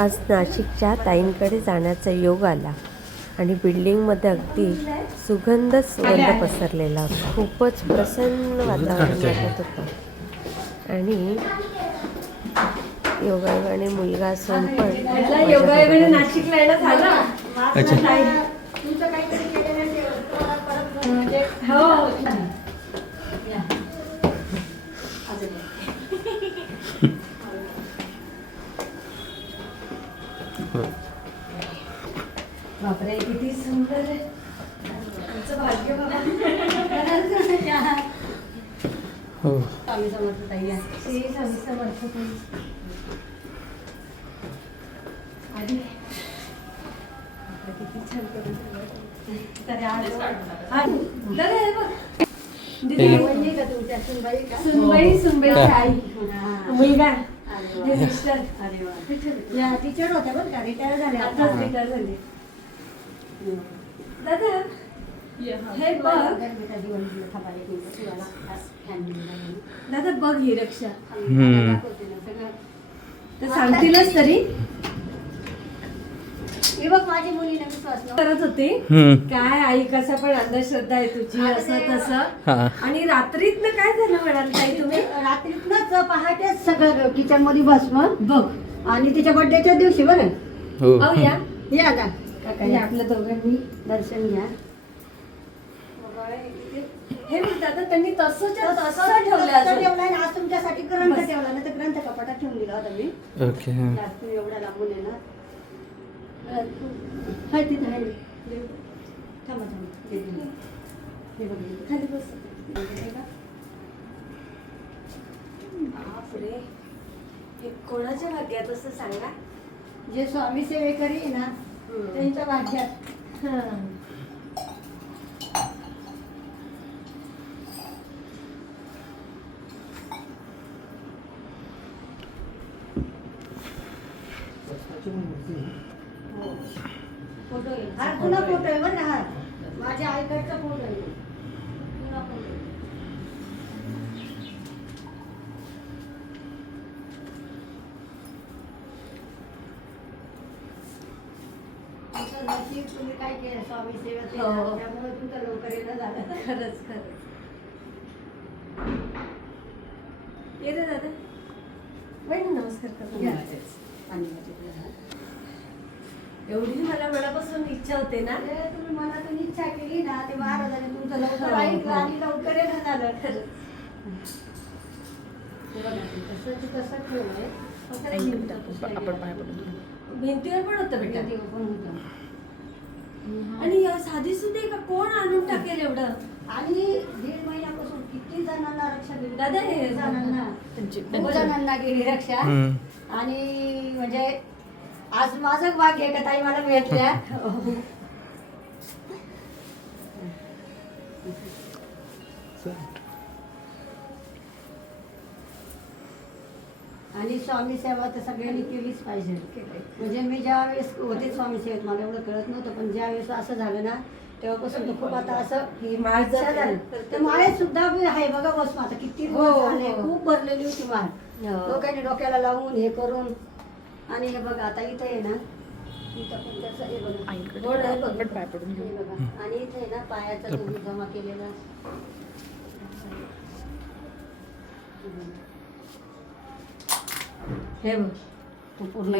आज नाशिकच्या ताईंकडे जाण्याचा योग आला आणि बिल्डिंगमध्ये अगदी सुगंध पसरलेला होता. खूपच प्रसन्न वातावरण वाटत होतं आणि योगायोगाने मुलगा असून पण योगायोगाने नाशिकला येणं झालं. बापरे किती सुंदर आहे. आमचं भाग्य बाबा. हो. स्वामी समर्थ ताई आहे. श्री स्वामी समर्थ ताई. आधी किती छान करून तर आज दादा हे बघ. दीदी वहिनी का तुमच्या सुनबाई आई मुलगा मिस्टर. अरे वा. या टीचर होत्या बरं का, रिटायर झाल्या. आताच रिटायर झाले. दादा हे बघ. दादा बघ ही रक्षा तर सांगतीलच तरी. हे बघ माझी मुलीने विश्वास करत होती काय आई कसं पण अंधश्रद्धा आहे तुझी असं तसं. आणि रात्रीतनं काय झालं म्हणाल ताई तुम्ही? रात्रीतनच पहाटे सगळं किचन मध्ये भस्म बघ. आणि तिच्या बर्थडेच्या दिवशी बरं या का आपल्या दोघांनी दर्शन घ्या. हे बघ दादा त्यांनी तसं ठेवलं. आज तुमच्यासाठी ग्रंथ ठेवला ना, तर ग्रंथ कपाटात ठेवून दिला होता मी. ओके. तुम्ही एवढ्या लांबून आहे ना. हाय तिथे हाय. थांबा हे बघ खाली बस. बापरे हे कोणाच्या भाग्यात असं सांगा. जे स्वामी सेवेकरी आहे ना त्यांच्या भाग्यात. फोटो आहे हा. पुन्हा फोटो आहे बरं का. हा माझ्या आईकडचा फोटो आहे. पुन्हा फोटो तुम्ही काय केलं स्वामी सेवा त्यामुळे तुमचं लवकर येणं झालं. खरंच ये रे दादा. वहिनी नमस्कार करतो. एवढी मला मनापासून इच्छा होते ना. तुम्ही मनातून इच्छा केली ना ते महाराजांनी तुमचं लवकर ऐकलं आणि लवकर येणं झालं. तसं ठेवलंय. भिंतीवर पण होतं बेटा. पण होतं. आणि साधी सुद्धा का कोण आणून टाकेल एवढं. आणि 1.5 महिन्यापासून किती जणांना रक्षा दिली. दादा हे जणांना गेली रक्षा. आणि म्हणजे आज माझं भाग्य आहे का ताई मला भेटल्या. आणि स्वामी सेवा तर सगळ्यांनी केलीच पाहिजे. म्हणजे मी ज्या वेळेस होते स्वामी सेवेत मला एवढं कळत नव्हतं, पण ज्या वेळेस असं झालं ना तेव्हापासून तर खूप आता असं ही माळ झालं. तर माळेत सुद्धा आहे बघा बस आता किती झाले. खूप भरलेली होती माळ. लोकांनी डोक्याला लावून हे करून. आणि हे बघा आता इथे आहे ना इथं पण त्याचं हे बघा आणि इथे आहे ना पायाचा तुम्ही जमा केलेला. हे बघ पूर्ण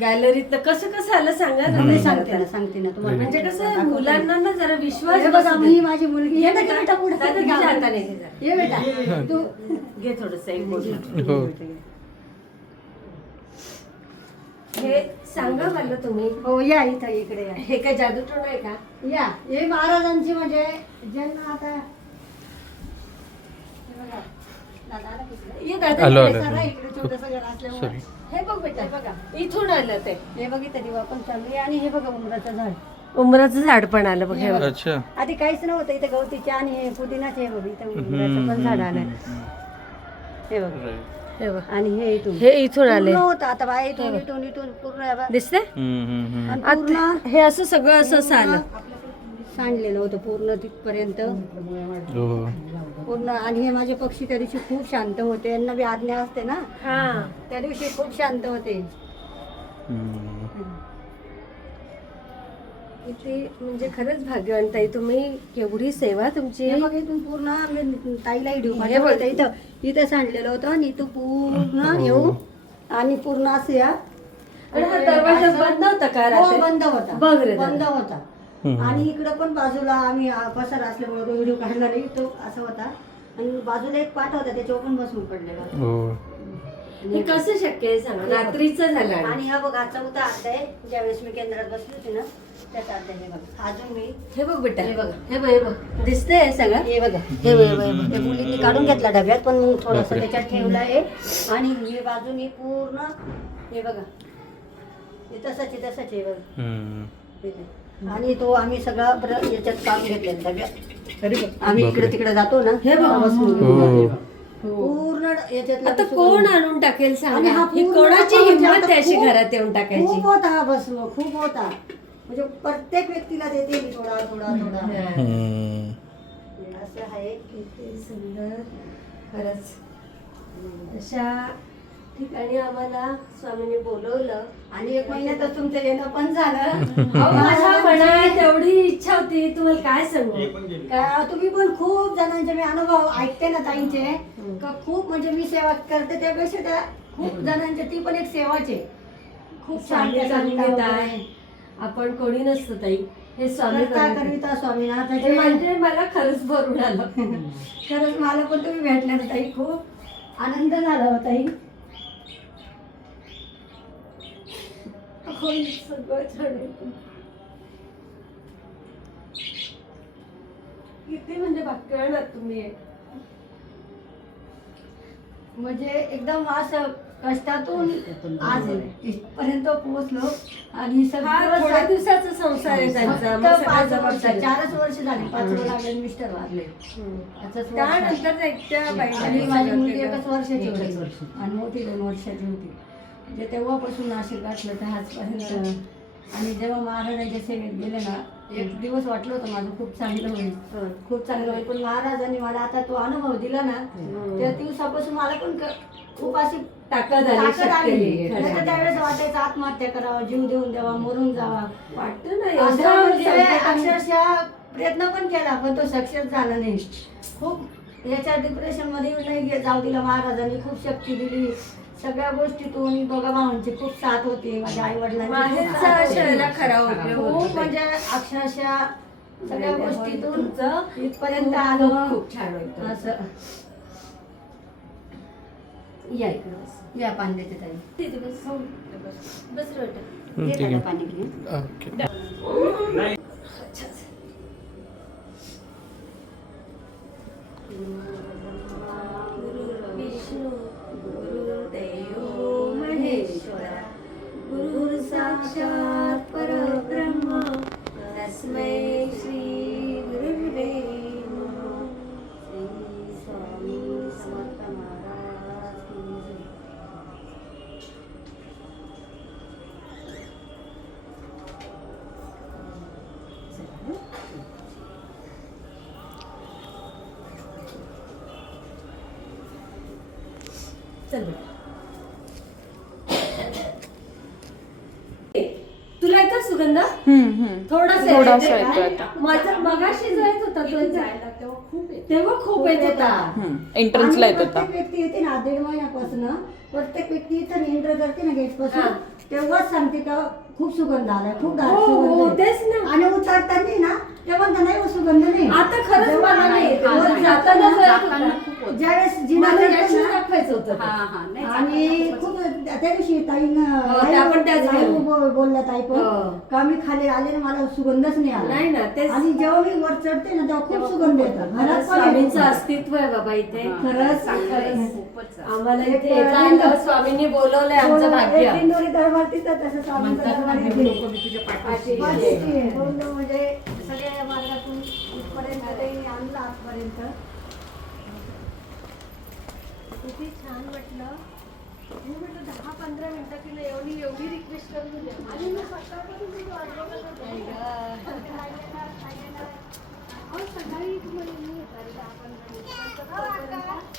गॅलरीतलं कसं आलं सांगा ना. सांगते ना तुम्हाला. म्हणजे कसं मुलांना ना जरा विश्वास बघा. मी माझी मुलगी ये ना बेटा पुढे ये बेटा तू घे थोडस एक बोल. हे सांगा मला तुम्ही. हो या इथं इकडे या. हे काय जादूटोणा आहे का? या हे महाराजांची म्हणजे ज्यांना आता ये दादा इकडे छोटंसं घर असल्यामुळे. हे बघ बेटा बघा इथून आलं ते. हे बघितलं दिवा पण चालू आहे. आणि हे बघा उंबराचं झाड. उंबराचं झाड पण आलं बघ. हे बघ आधी काहीच नव्हतं इथे. गवतीचे आणि हे पुदिनाचे. हे बघ इथं उंबराचं पण झाड आलंय. हे बघ हे बघ. आणि हे इथून आले होतं आता बाय इथून पूर्ण दिसते. पूर्ण हे असं सगळं असं आलं. सांडलेलं होतं पूर्ण तिथपर्यंत हो पूर्ण. आणि हे माझे पक्षी त्या दिवशी खूप शांत होते, यांना बी आज्ञा असते ना, हा त्या दिवशी खूप शांत होते. किती म्हणजे खरंच भाग्यवान ताई तुम्ही, एवढी सेवा तुमची. हे बघ इथून पूर्ण आम्ही ताईला व्हिडिओ हे पाठवला बघ. होता. इथं सांडलेलं होतं आणि इथं पूर्ण येऊ आणि पूर्ण असं या. आणि हा दरवाजा बंद होता का हो, रात्री? बंद होता, बघ रे बंद दादा. होता. आणि इकडं पण बाजूला आम्ही पसार असल्यामुळे तो व्हिडिओ काढला नाही, तो असा होता. आणि बाजूला एक पाठ होता, त्याच्यावर पण बसून पडलेला होता. हो हे कसं शक्य आहे सांगा, रात्रीचं झालं आणि. आणि हा बघ हा चौथा अध्याय, ज्यावेळेस मी केंद्रात बसली होती ना त्याचा अध्याय. हे बघ अजून मी हे बघ बेटा, हे बघा. हे बघ, हे बघ दिसतंय सगळं. हे बघा, हे बघ, हे बघ. ते मुलींनी काढून घेतला डब्यात, पण मग थोडंसं बापरे. त्याच्यात ठेवलं आहे. आणि हे बाजूनी पूर्ण हे बघा, हे तसंच आहे, तसंच आहे बघ. आणि तो आम्ही सगळा याच्यात काम घेतलेला डब्यात. आम्ही बापरे. इकडे तिकडे जातो ना, हे बघ. हो पूर्ण याच्यातला आता कोण आणून टाकेल आणि सांगा, हा ही पूर्ण कोणाची म्हणजे हिंमत आता आहे अशी खूप- घरात येऊन टाकायची. खूप होता हा भस्म, खूप होता. म्हणजे प्रत्येक व्यक्तीला देते मी थोडा थोडा थोडा. असं आहे. किती सुंदर खरंच. अशा ठिकाणी आम्हाला स्वामींनी बोलवलं. आणि 1 महिन्यातच तुमचं येणं पण झालं. अहो, माझ्या मनात एवढी इच्छा होती, तुम्हाला काय सांगू. का तुम्ही पण खूप जणांचे मी अनुभव ऐकते ना ताईंचे, का खूप म्हणजे मी सेवा करते त्यापेक्षा त्या खूप जणांच्या ती पण एक सेवाच आहे. खूप छान स्वामी सांगितलं आहे, आपण कोणी नसतो ताई, हे स्वामी करतात. कविता हे स्वामीनाथाचे. म्हणजे मला खरंच भरून आलं. खरंच मला पण तुम्ही भेटल्या ना ताई, खूप आनंद झाला होता ताई. होय, सगळं छान आहे. किती म्हणजे भाग्यवान आहात तुम्ही. म्हणजे एकदम असं कष्टातून आज इथपर्यंत पोहोचलो. आणि हा थोड्या दिवसाचा संसार आहे त्यांचा, मग फक्त सगळं 5 वर्ष, जबाबदारी. 4च वर्ष झाली. 5वं लागेल मिस्टर वारले. असंच वर्ष. त्यानंतर एकट्या आणि बाईने माझी सगळं मुलगी केलं. 1 वर्षाची होती आणि मोठी 2 वर्षाची होती. म्हणजे तेव्हापासून नाशिक गाठलं तर आजपर्यंत. आणि जेव्हा महाराजांच्या सेवेत गेले ना, एक दिवस वाटलं होतं माझं खूप चांगलं होईल, खूप चांगलं होईल. पण महाराजांनी मला आता तो अनुभव दिला ना, त्या दिवसापासून मला पण खूप अशी ताकद आली, ताकद शक्ती आली. आली. नाहीतर त्यावेळेस वाटायचं आत्महत्या करावं, जीव देऊन द्यावा, मरून जावा. वाटतं ना असं एवढं म्हणजे संकटाने- अक्षरशः प्रयत्न पण केला, पण तो सक्सेस झाला नाही. खूप याच्या डिप्रेशन मध्ये नाही जाऊ दिला महाराजांनी. खूप शक्ती दिली सगळ्या गोष्टीतून. दोघा भावांची खूप साथ होती, माझ्या आई माहेरचा वडिलांची शरीराला खरा उपयोग होतो खूप ते. म्हणजे अक्षरशः सगळ्या गोष्टीतून तुमचं इथपर्यंत आलो. खूप छान होतं. असं या इकडे बस. या पाणी देते ताई. तिथे बस. बस रे बेटा. घे ठीक आहे. ताई पाणी घे. ओके. विष्णू गुरुदेवो महेश्वरा गुरु साक्षात परब्रह्म तस्मै श्री गुरुवे नमः. श्री स्वामी समर्थ महाराज की जय. चल बेटा. तुला येतो सुगंध थोडासा थोडासा येतोय येतोय का? आता. माझा मगाशी जो येत होता तो जायला तेव्हा खूप येत होता. एंट्रन्सला आणि येत होता. प्रत्येक व्यक्ती येते ना 1.5 महिन्यापासून, प्रत्येक व्यक्ती इथं एंटर करते ना गेट हा. पासून, तेव्हाच सांगते का खूप सुगंध आलाय, खूप दाट हो, हो, सुगंध आहे. तेच ना. आणि उतरताना ना तेव्हा तर नाही हो सुगंध नाही. आता खरंच जेव्हा मला नाही येत. वर नाही. जाताना जाताना ज्यावेळेस जिना मला चढतो याशीच ना, दाखवायचं होतं ते. आणि खूप त्या दिवशी ताईनं हो, त्या पण त्याच live गेल्या. बोलल्या ताई पण हो. का मी खाली आले ना मला सुगंधच नाही आला. नाही ना, तेच. आणि जेव्हा मी वर चढते ना तेव्हा खूप सुगंध येतात. घरात खरंच पण स्वामींचं येतो. अस्तित्व आहे बाबा इथे. खरंच खरंच. आम्हाला एक इथे येता आलं, स्वामींनी बोलवलंय आमचं भाग्य. एक दिंडोरी दरबार तिथं तसं स्वामींचं दरबार इथे. पाठी. पाठीशी. पूर्ण म्हणजे सगळ्या मार्गातून इथपर्यंत काही आणलं आजपर्यंत. किती छान वाटलं. मी म्हटलं 10-15 मिनिटं तिला एवढी रिक्वेस्ट करून दिली. आणि मी सकाळपासून तुझी वाट बघत होते. पर्यंत